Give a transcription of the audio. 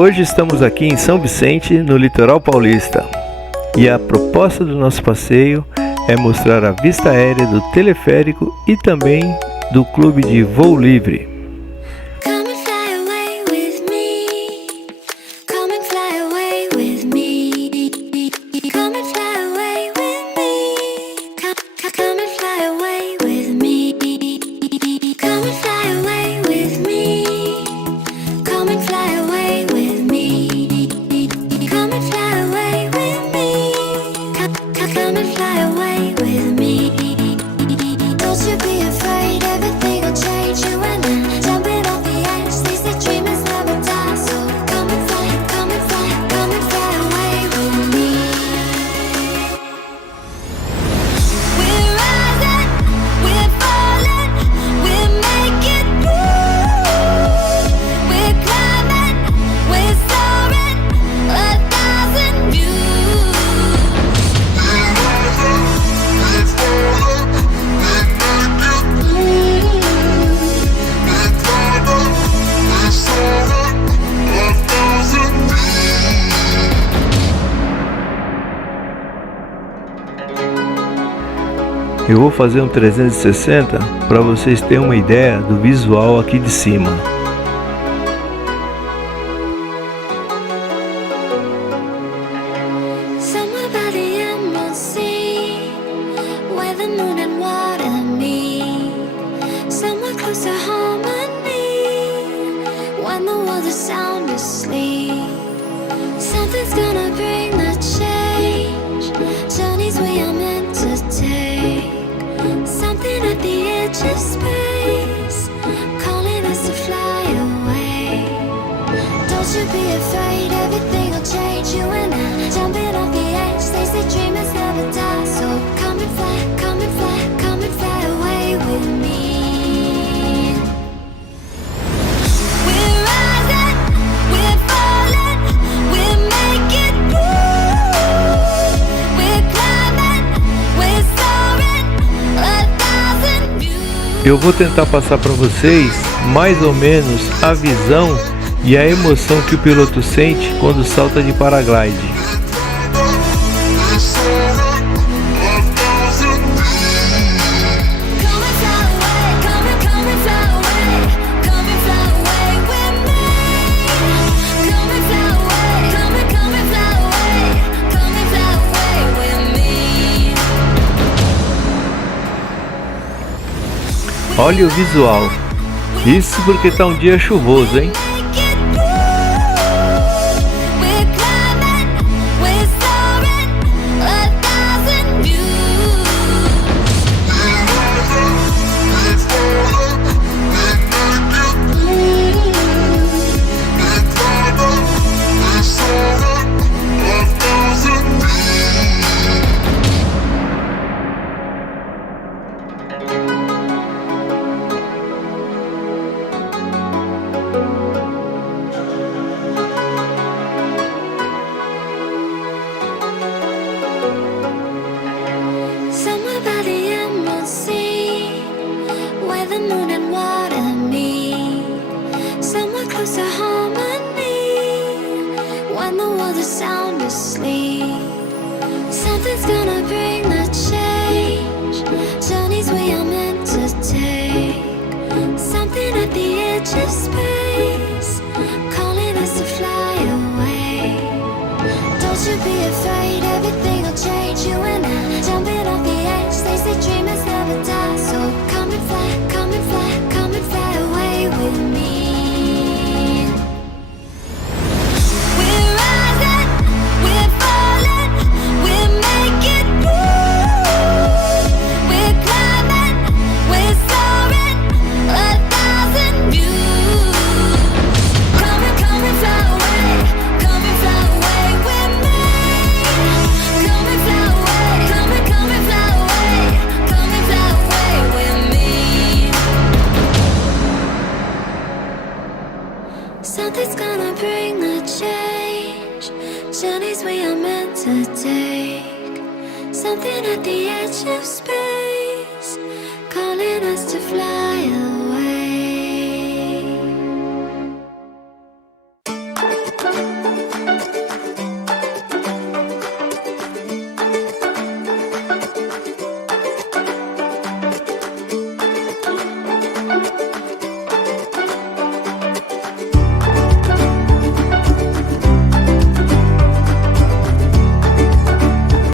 Hoje estamos aqui em São Vicente, no Litoral Paulista, e a proposta do nosso passeio é mostrar a vista aérea do teleférico e também do Clube de Voo Livre. Eu vou fazer um 360 para vocês terem uma ideia do visual aqui de cima. Eu vou tentar passar para vocês mais ou menos a visão e a emoção que o piloto sente quando salta de paraglide. Olha o visual. Isso porque tá um dia chuvoso, hein? Something's gonna bring the change. Journeys we are meant to take. Something at the edge of space, calling us to fly away. Don't you be afraid, everything will change. You and I, jumping off the edge. They say dreamers never die. So come and fly, come and fly, come and fly away with me. Something's gonna bring the change. Journeys we are meant to take. Something at the edge of space.